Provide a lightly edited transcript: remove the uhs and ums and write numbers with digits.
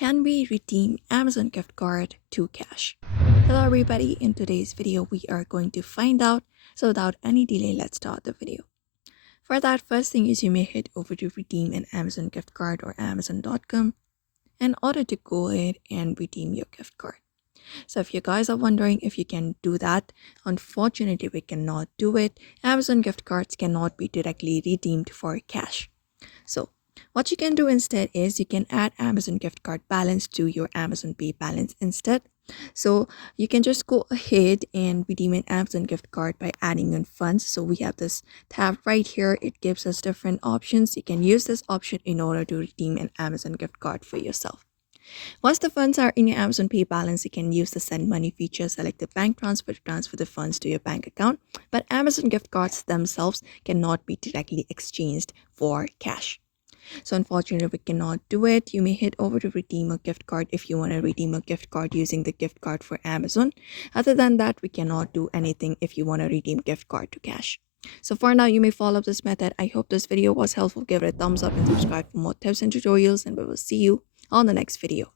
Can we redeem Amazon gift card to cash? Hello everybody, in today's video we are going to find out. So without any delay, let's start the video. For that, first thing is you may head over to redeem an Amazon gift card or amazon.com in order to go ahead and redeem your gift card. So if you guys are wondering if you can do that, unfortunately we cannot do it. Amazon gift cards cannot be directly redeemed for cash. So what you can do instead is you can add Amazon gift card balance to your Amazon Pay balance instead. So you can just go ahead and redeem an Amazon gift card by adding in funds. So we have this tab right here. It gives us different options. You can use this option in order to redeem an Amazon gift card for yourself. Once the funds are in your Amazon Pay balance, you can use the send money feature, select the bank transfer to transfer the funds to your bank account. But Amazon gift cards themselves cannot be directly exchanged for cash. So unfortunately, we cannot do it. You may head over to redeem a gift card if you want to redeem a gift card using the gift card for Amazon. Other than that, we cannot do anything if you want to redeem gift card to cash. So for now, you may follow this method. I hope this video was helpful. Give it a thumbs up and subscribe for more tips and tutorials, and we will see you on the next video.